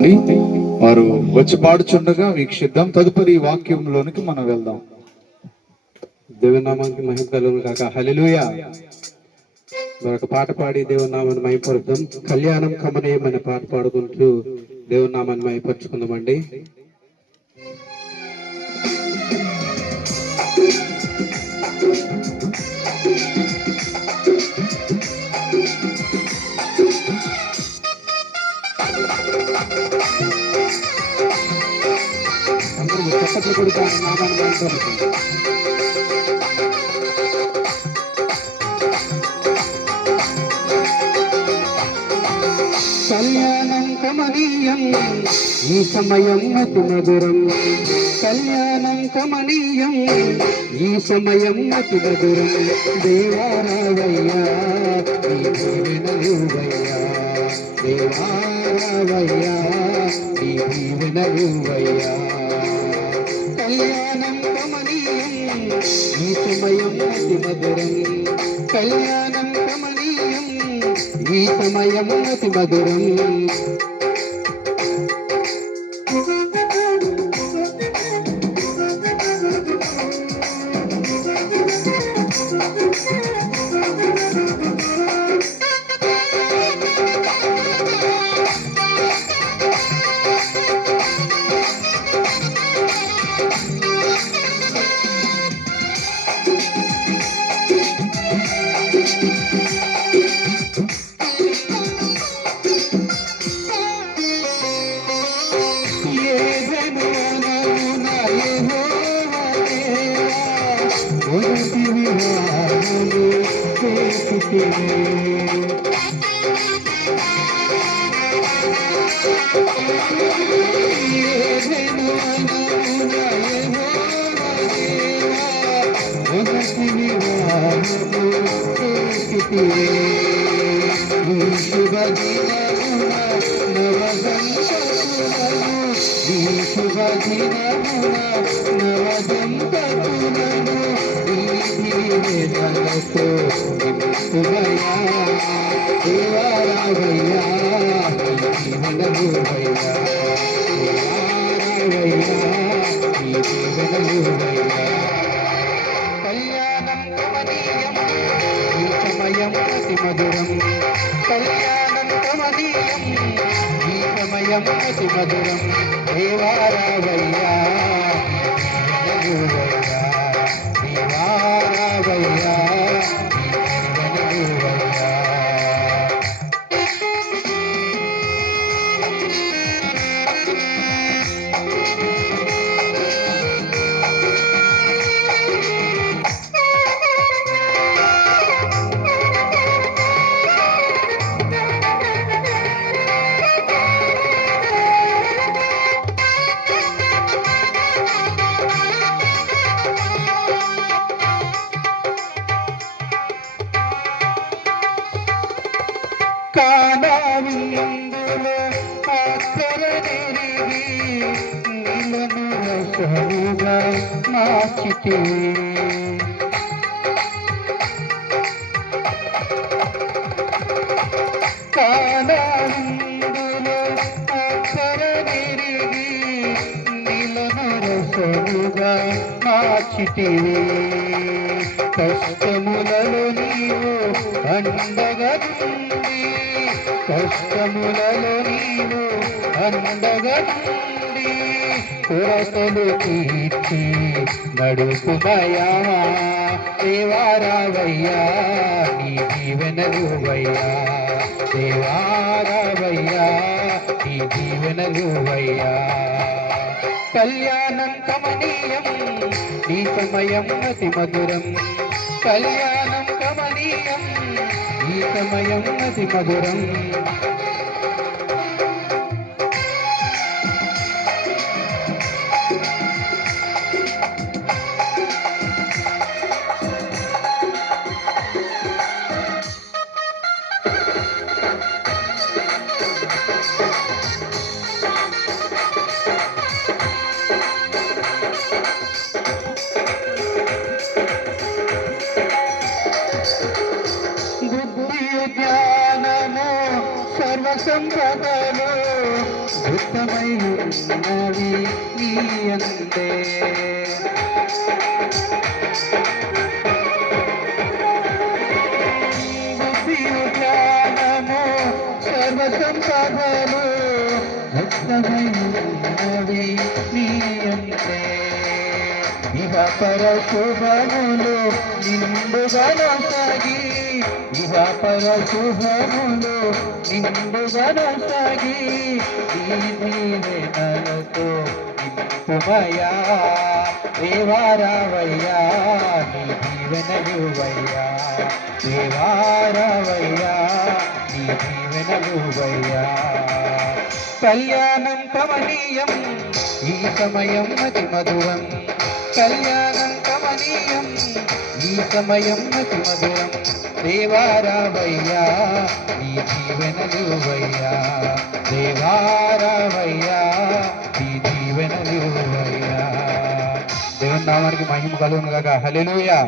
వారు వచ్చి పాడుచుండగా వీక్షిద్దాం. తదుపరి వాక్యంలోనికి మనం వెళ్దాం. దేవుని నామానికి మహిమ కలుగును కాక. హల్లెలూయా. మరొక పాట పాడి దేవుని నామాన్ని మహిమపరుద్దాం. కళ్యాణం కమనీయమైన పాట పాడుకుంటూ దేవుని నామాన్ని మహిమపరుచుకుందామండి. అందరూ చప్పట్లు కొడుతూ నామాన్ని మహిమపరుద్దాం. కళ్యాణం కమనీయం ఈ సమయం అతి మధురం. కళ్యాణం కమనీయం ఈ సమయం అతి మధురం. దేవారావయ్యా నీ దీవెనలువయ్యా, దేవారావయ్యా నీ దీవెనలువయ్యా. కళ్యాణం కమనీయం ఈ సమయం అతి మధురం. కళ్యాణం కమనీయం ఈ సమయం అతి మధురం. కళ్యాణం కమనీయం ఈ సమయం అతి మధురం. కళ్యాణం కమనీయం ఈ సమయం అతి మధురం. దేవారావయ్యా దేవారావయ్యా దేవారావయ్యా. కానావిందులో ఆశ్చర్యనిరిగి నీలను రసముగా మార్చితివి. కానావిందులో ఆశ్చర్యనిరిగి నీలను రసముగా మార్చితివి. కష్టములలో నీవు అండగా నుండి, కష్టములలో నీవు అండగా నుండి కొరతలు తీర్చి నడుపుమయా. దేవారావయ్యా నీ దీవెనలువయ్యా, దేవారావయ్యా నీ దీవెనలువయ్యా. కళ్యాణం కమనీయం ఈ సమయం అతి మధురం. కళ్యాణం కమనీయం ఈ సమయం అతి మధురం. సంపదలు సుఖమై ఉన్నవి నీ యందే. బుద్ధియు జ్ఞానము సర్వ సంపదలు సుఖమై ఉన్నవి నీ యందే. ఇహ పర శుభములు నిండుగా సాగి, ఇహ పర శుభములు నిండుగా సాగి, ఈ దీవెనలతో నింపుమయ్యా. దేవారావయ్యా నీ దీవెనలువయ్యా, దేవారావయ్యా నీ దీవెనలువయ్యా. కళ్యాణం కమనీయం ఈ సమయం అతి మధురం, కళ్యాణం కమనీయం ఈ సమయం అతి మధురం. దేవారావయ్యా నీ దీవెనలువయ్యా, దేవారావయ్యా నీ దీవెనలువయ్యా. దేవుని నామానికి మహిమ కలుగును గాక. హల్లెలూయా.